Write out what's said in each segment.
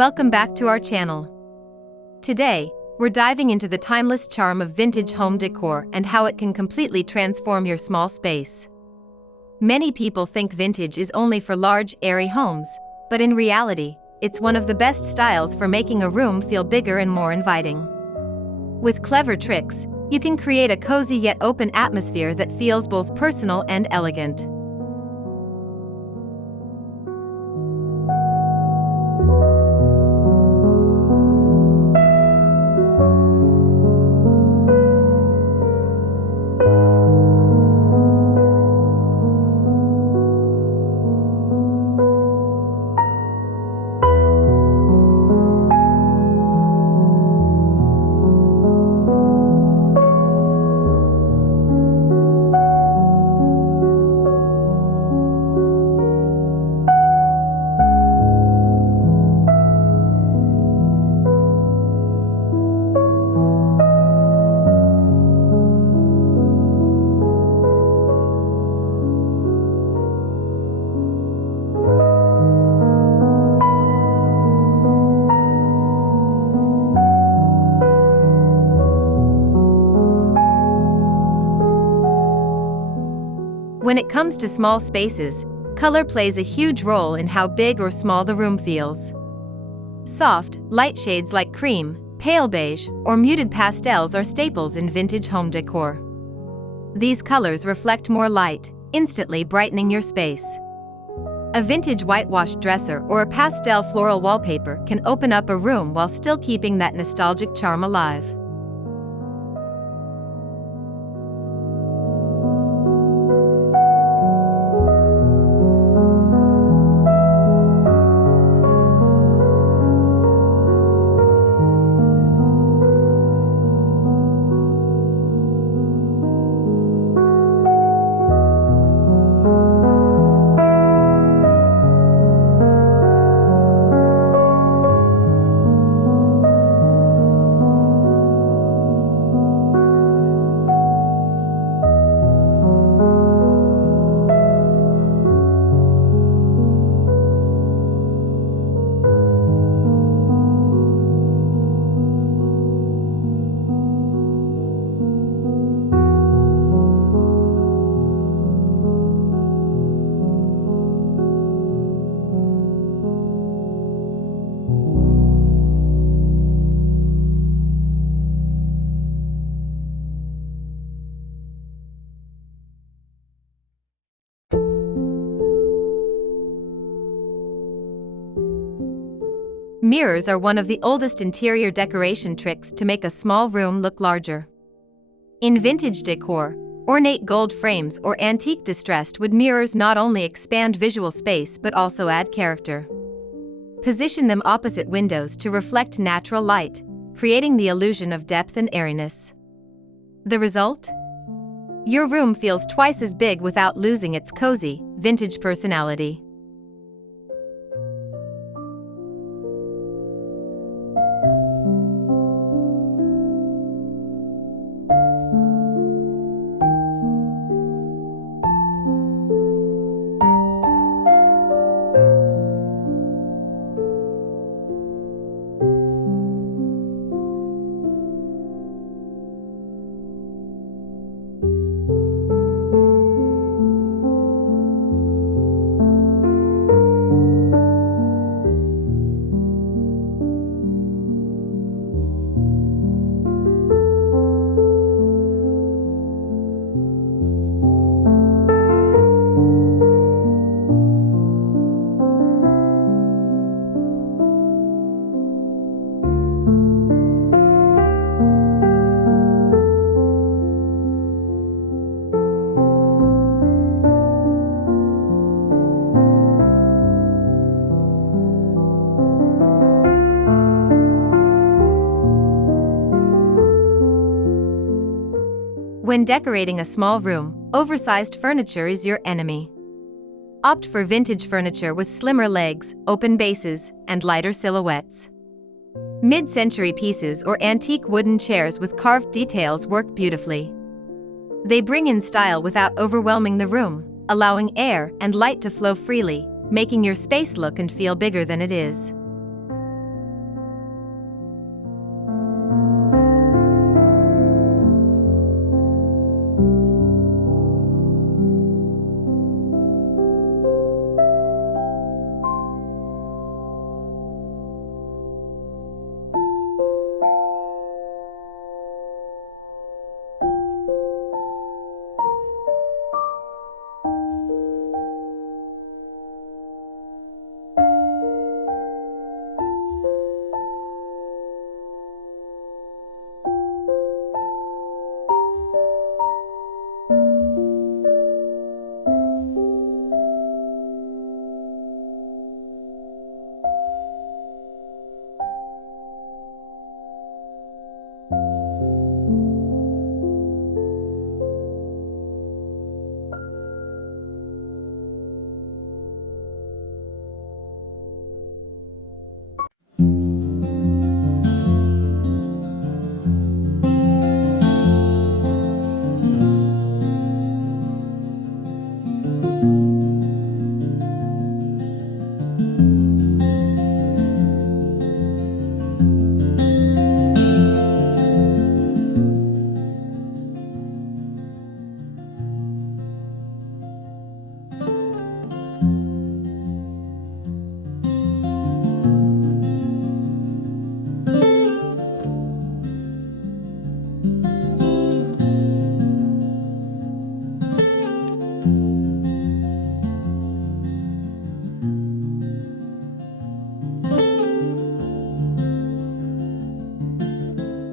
Welcome back to our channel. Today, we're diving into the timeless charm of vintage home decor and how it can completely transform your small space. Many people think vintage is only for large, airy homes, but in reality, it's one of the best styles for making a room feel bigger and more inviting. With clever tricks, you can create a cozy yet open atmosphere that feels both personal and elegant. When it comes to small spaces, color plays a huge role in how big or small the room feels. Soft, light shades like cream, pale beige, or muted pastels are staples in vintage home decor. These colors reflect more light, instantly brightening your space. A vintage whitewashed dresser or a pastel floral wallpaper can open up a room while still keeping that nostalgic charm alive. Mirrors are one of the oldest interior decoration tricks to make a small room look larger. In vintage decor, ornate gold frames or antique distressed wood mirrors not only expand visual space but also add character. Position them opposite windows to reflect natural light, creating the illusion of depth and airiness. The result? Your room feels twice as big without losing its cozy, vintage personality. When decorating a small room, oversized furniture is your enemy. Opt for vintage furniture with slimmer legs, open bases, and lighter silhouettes. Mid-century pieces or antique wooden chairs with carved details work beautifully. They bring in style without overwhelming the room, allowing air and light to flow freely, making your space look and feel bigger than it is.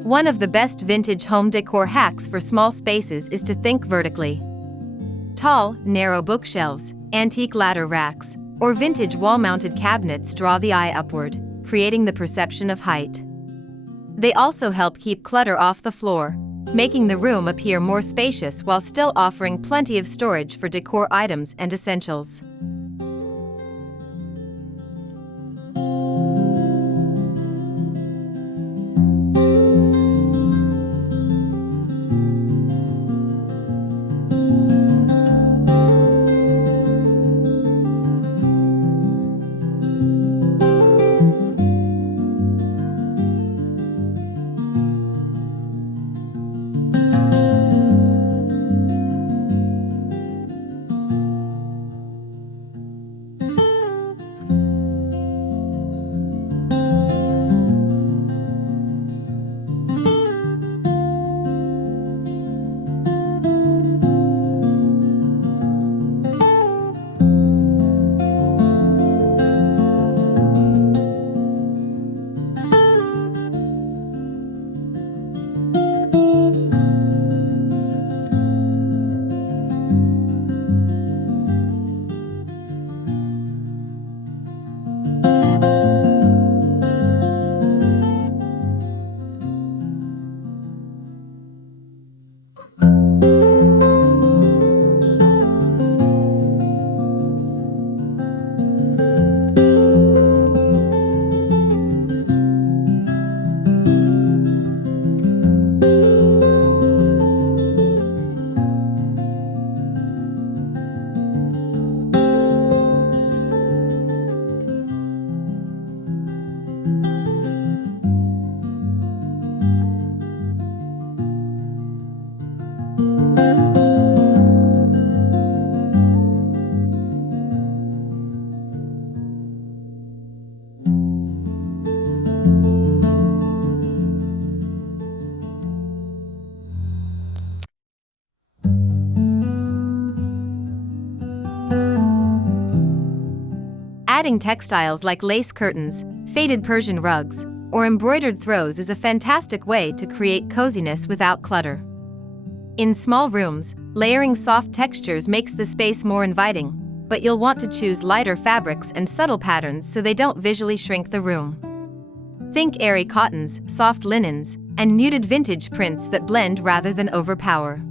One of the best vintage home decor hacks for small spaces is to think vertically. Tall, narrow bookshelves, antique ladder racks, or vintage wall-mounted cabinets draw the eye upward, creating the perception of height. They also help keep clutter off the floor, making the room appear more spacious while still offering plenty of storage for decor items and essentials. Adding textiles like lace curtains, faded Persian rugs, or embroidered throws is a fantastic way to create coziness without clutter. In small rooms, layering soft textures makes the space more inviting, but you'll want to choose lighter fabrics and subtle patterns so they don't visually shrink the room. Think airy cottons, soft linens, and muted vintage prints that blend rather than overpower.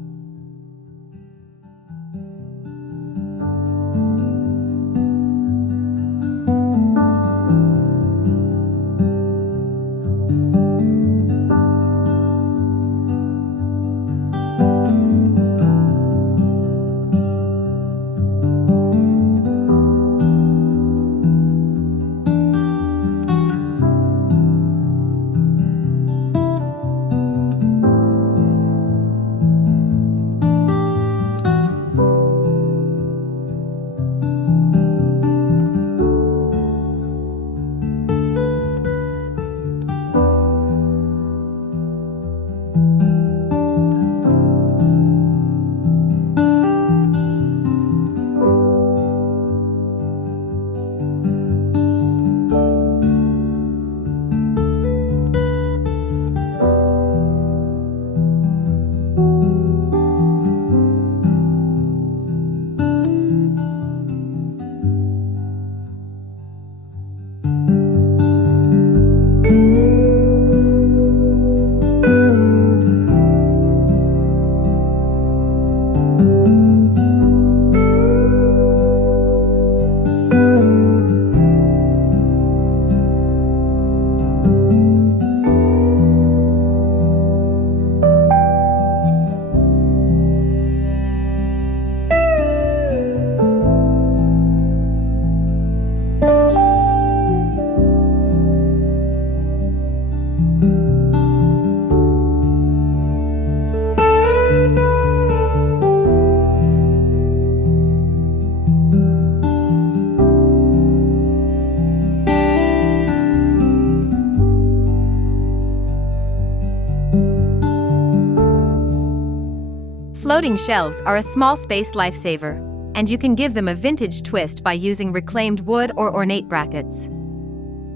Floating shelves are a small space lifesaver, and you can give them a vintage twist by using reclaimed wood or ornate brackets.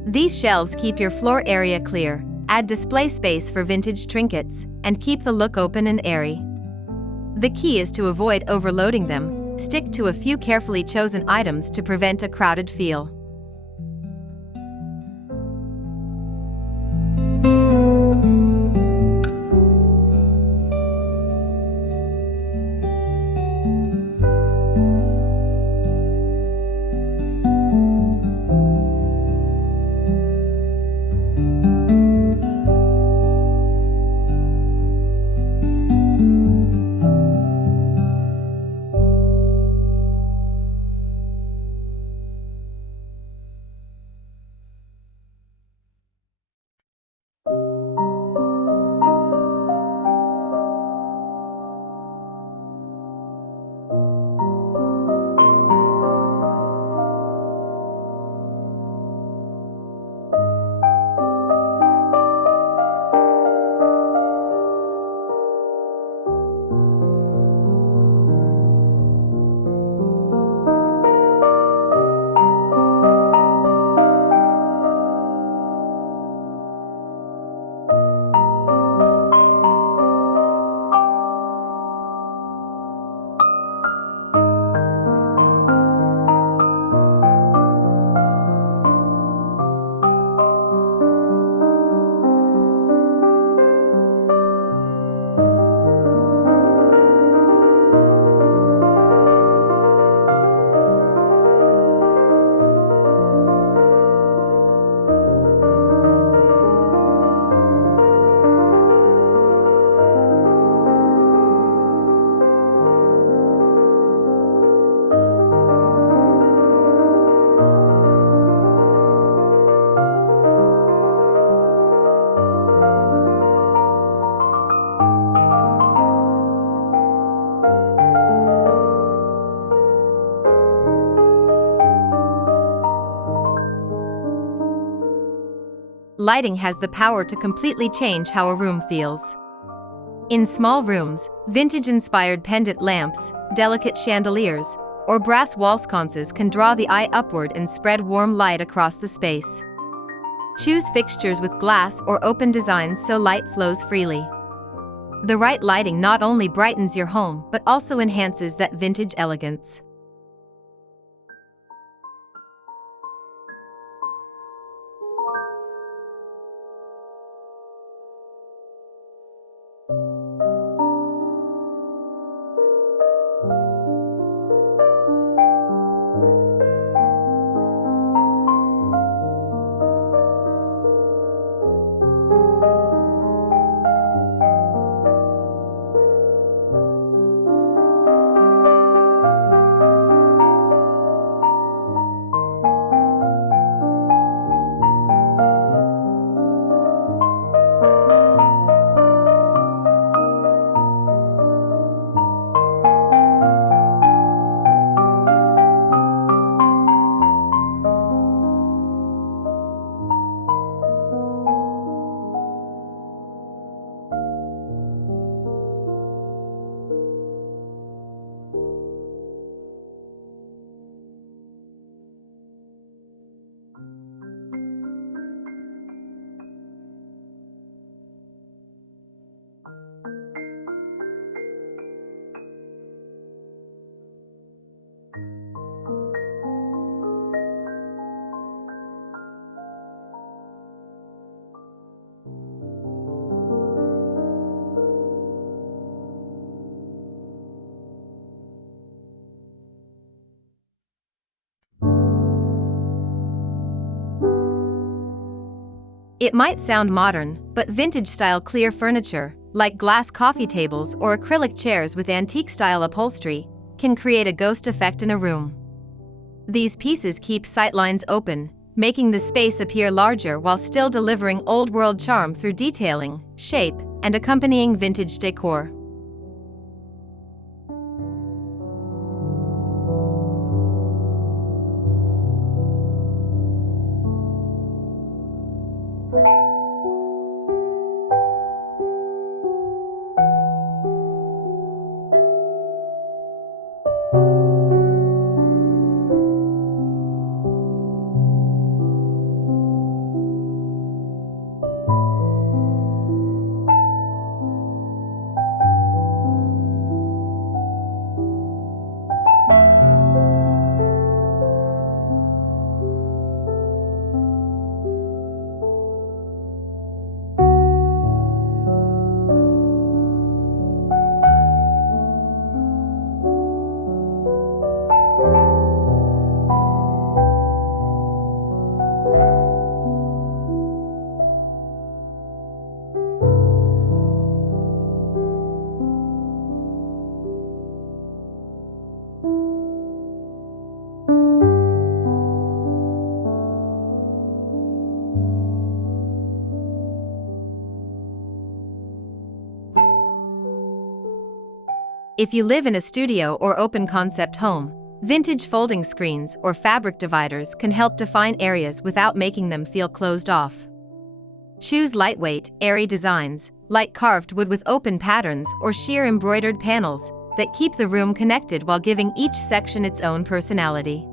These shelves keep your floor area clear, add display space for vintage trinkets, and keep the look open and airy. The key is to avoid overloading them, stick to a few carefully chosen items to prevent a crowded feel. Lighting has the power to completely change how a room feels. In small rooms, vintage-inspired pendant lamps, delicate chandeliers, or brass wall sconces can draw the eye upward and spread warm light across the space. Choose fixtures with glass or open designs so light flows freely. The right lighting not only brightens your home but also enhances that vintage elegance. It might sound modern, but vintage-style clear furniture, like glass coffee tables or acrylic chairs with antique-style upholstery, can create a ghost effect in a room. These pieces keep sightlines open, making the space appear larger while still delivering old-world charm through detailing, shape, and accompanying vintage decor. If you live in a studio or open concept home, vintage folding screens or fabric dividers can help define areas without making them feel closed off. Choose lightweight, airy designs, like carved wood with open patterns or sheer embroidered panels, that keep the room connected while giving each section its own personality.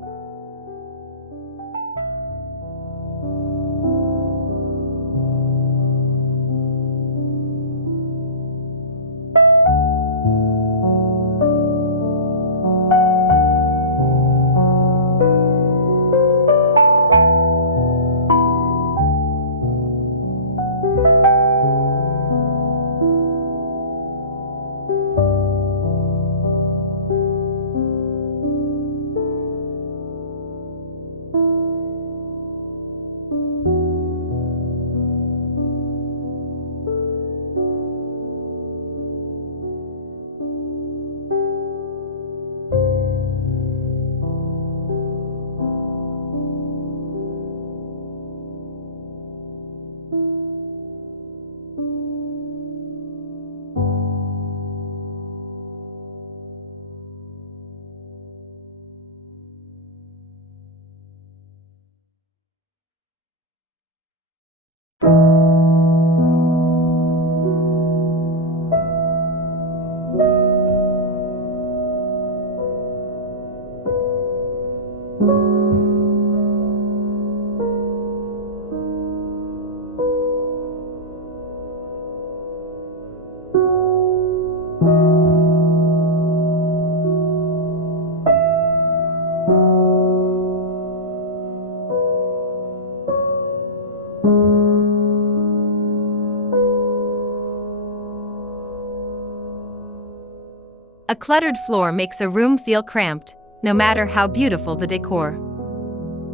A cluttered floor makes a room feel cramped, no matter how beautiful the decor.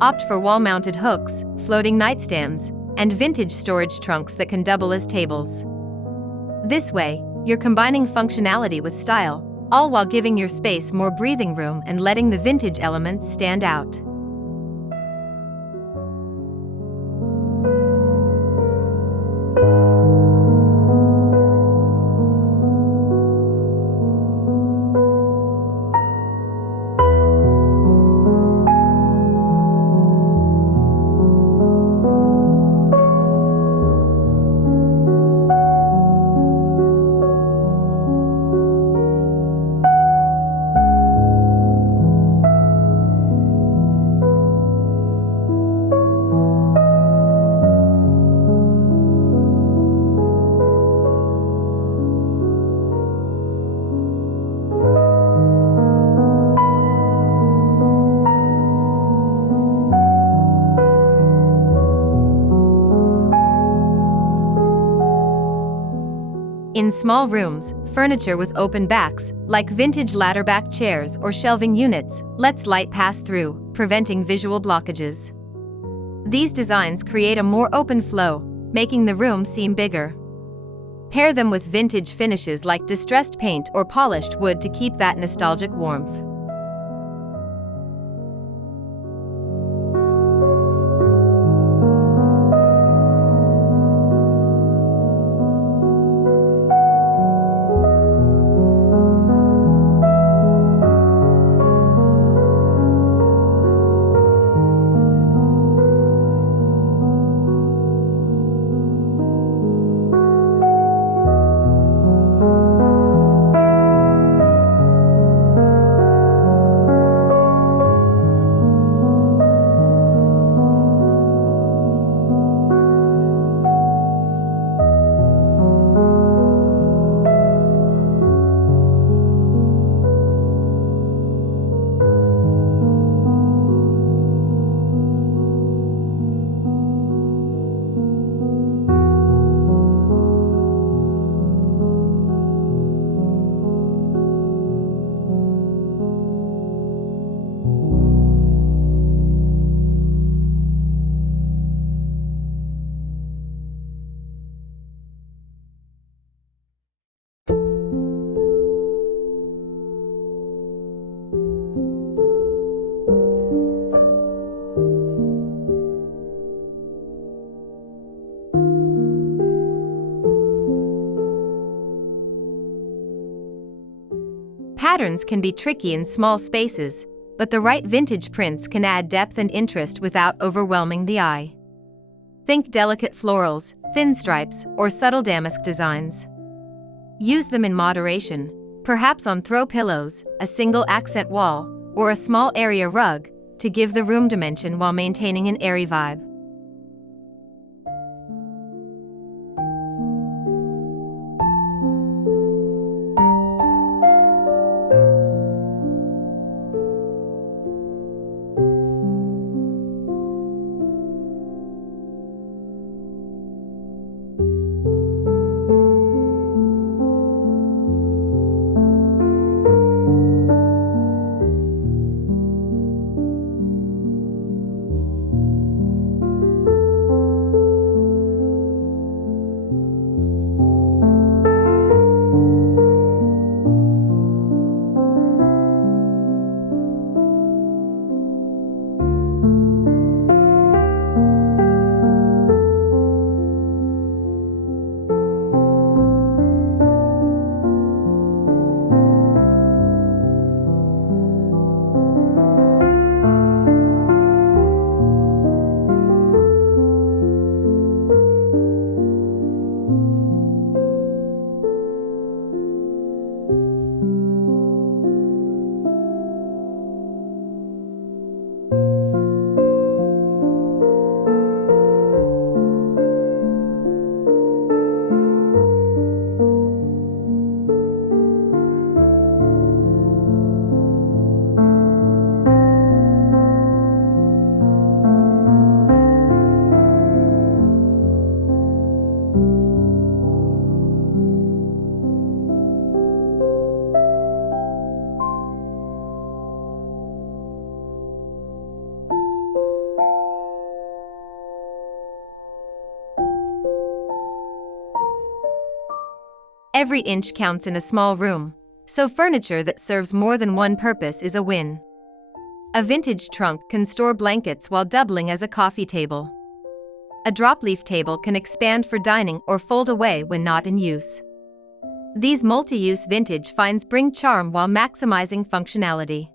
Opt for wall-mounted hooks, floating nightstands, and vintage storage trunks that can double as tables. This way, you're combining functionality with style, all while giving your space more breathing room and letting the vintage elements stand out. In small rooms, furniture with open backs, like vintage ladder-back chairs or shelving units, lets light pass through, preventing visual blockages. These designs create a more open flow, making the room seem bigger. Pair them with vintage finishes like distressed paint or polished wood to keep that nostalgic warmth. Patterns can be tricky in small spaces, but the right vintage prints can add depth and interest without overwhelming the eye. Think delicate florals, thin stripes, or subtle damask designs. Use them in moderation, perhaps on throw pillows, a single accent wall, or a small area rug, to give the room dimension while maintaining an airy vibe. Every inch counts in a small room, so furniture that serves more than one purpose is a win. A vintage trunk can store blankets while doubling as a coffee table. A drop-leaf table can expand for dining or fold away when not in use. These multi-use vintage finds bring charm while maximizing functionality.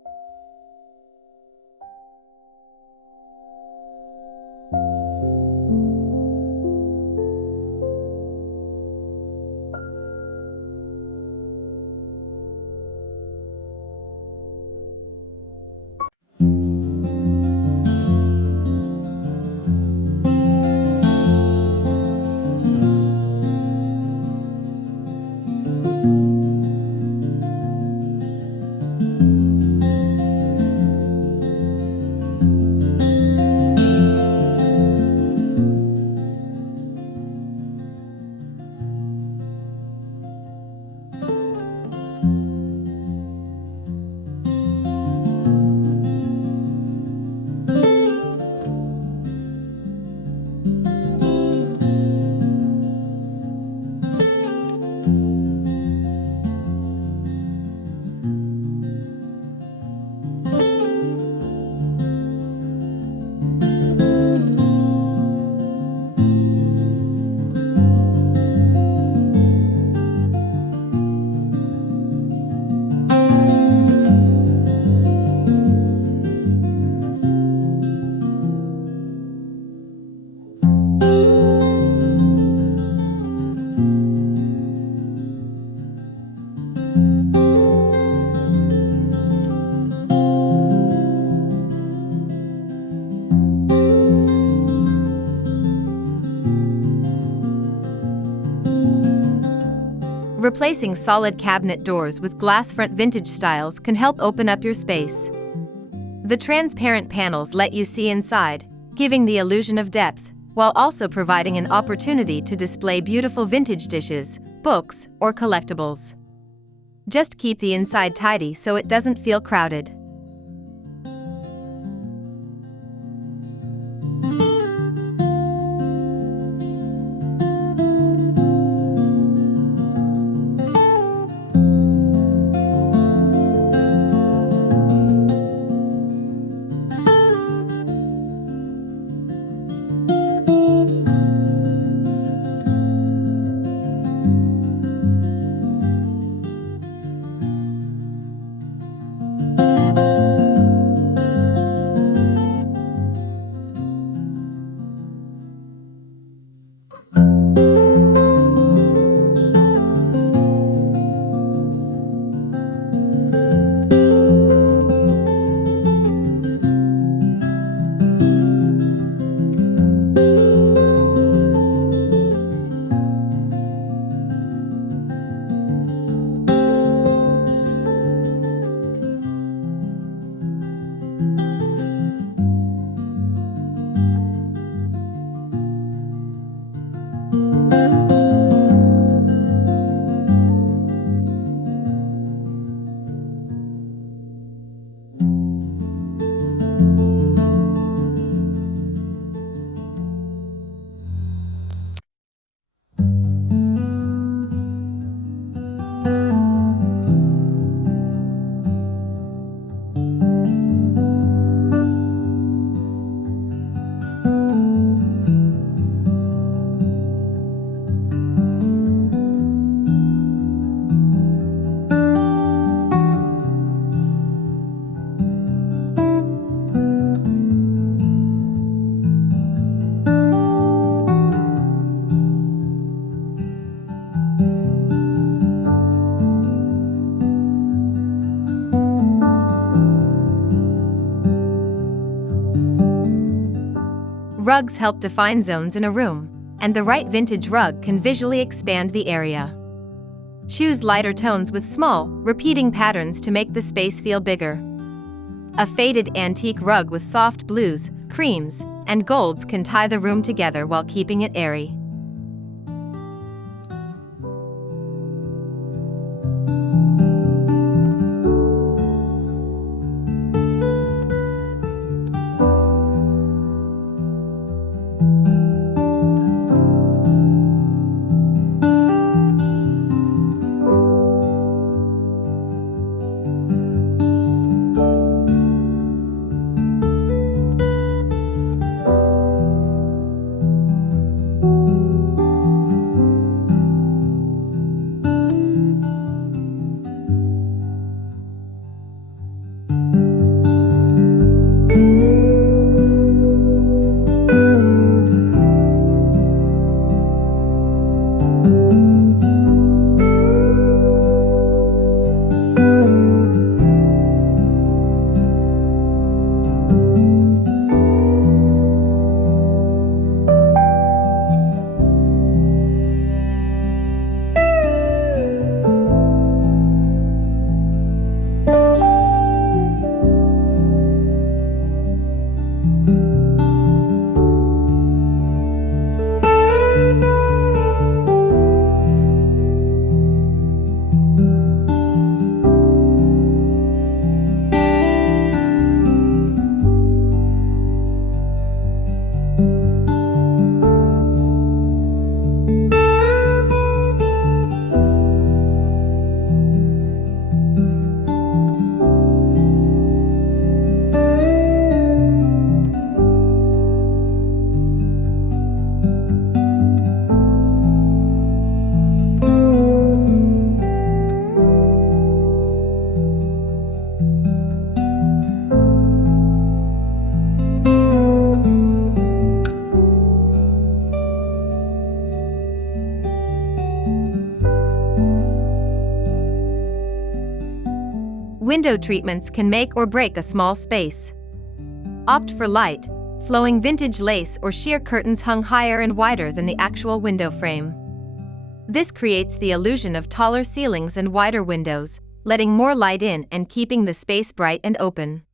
Replacing solid cabinet doors with glass front vintage styles can help open up your space. The transparent panels let you see inside, giving the illusion of depth, while also providing an opportunity to display beautiful vintage dishes, books, or collectibles. Just keep the inside tidy so it doesn't feel crowded. Rugs help define zones in a room, and the right vintage rug can visually expand the area. Choose lighter tones with small, repeating patterns to make the space feel bigger. A faded antique rug with soft blues, creams, and golds can tie the room together while keeping it airy. Window treatments can make or break a small space. Opt for light, flowing vintage lace or sheer curtains hung higher and wider than the actual window frame. This creates the illusion of taller ceilings and wider windows, letting more light in and keeping the space bright and open.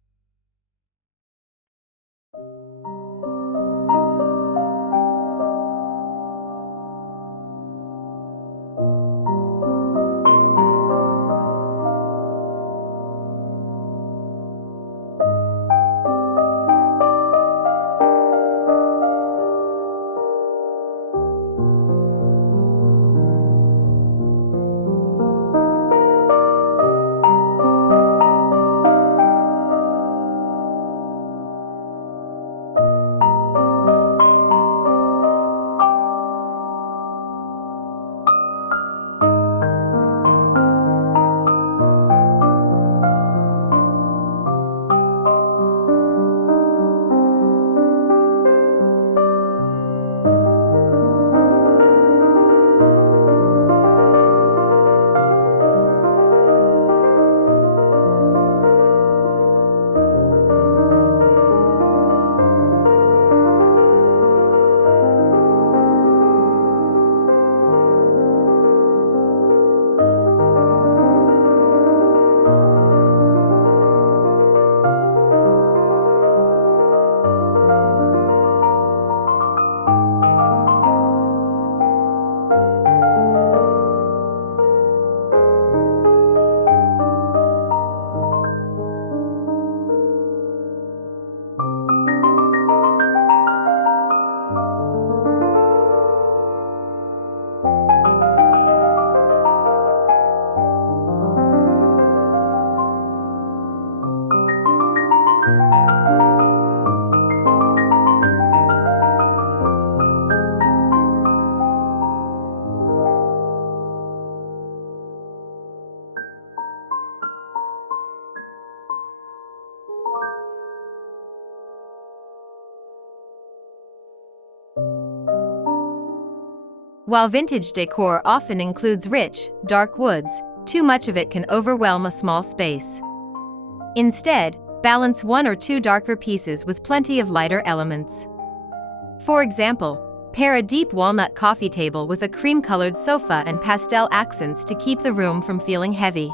While vintage decor often includes rich, dark woods, too much of it can overwhelm a small space. Instead, balance one or two darker pieces with plenty of lighter elements. For example, pair a deep walnut coffee table with a cream-colored sofa and pastel accents to keep the room from feeling heavy.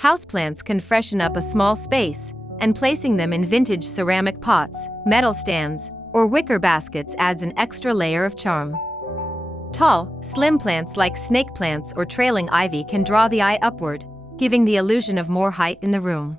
Houseplants can freshen up a small space, and placing them in vintage ceramic pots, metal stands, or wicker baskets adds an extra layer of charm. Tall, slim plants like snake plants or trailing ivy can draw the eye upward, giving the illusion of more height in the room.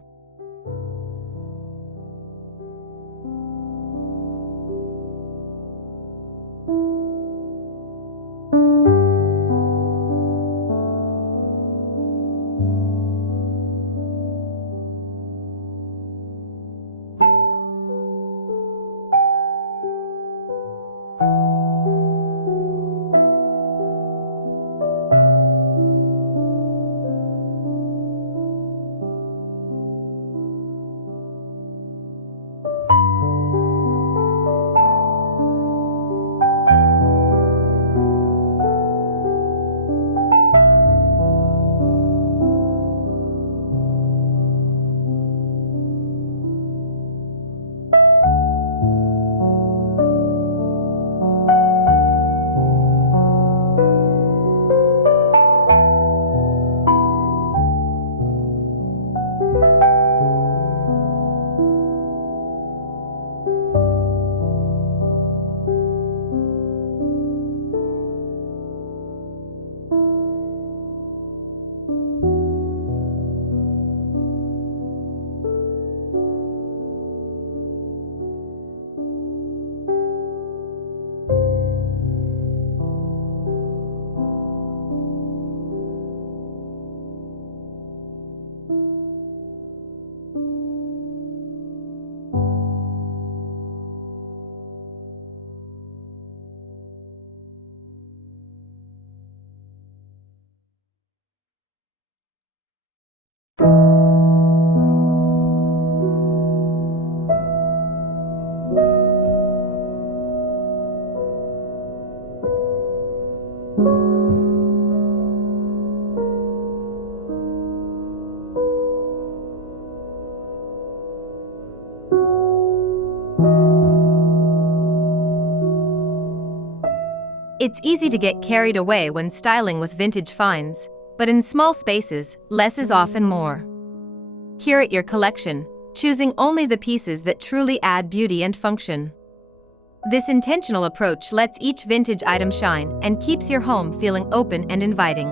It's easy to get carried away when styling with vintage finds, but in small spaces, less is often more. Curate your collection, choosing only the pieces that truly add beauty and function. This intentional approach lets each vintage item shine and keeps your home feeling open and inviting.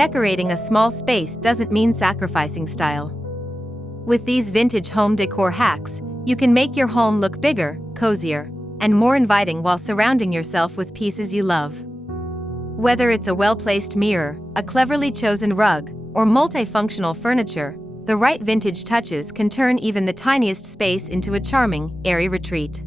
decorating a small space doesn't mean sacrificing style. With these vintage home decor hacks, you can make your home look bigger, cozier, and more inviting while surrounding yourself with pieces you love. Whether it's a well-placed mirror, a cleverly chosen rug, or multifunctional furniture, the right vintage touches can turn even the tiniest space into a charming, airy retreat.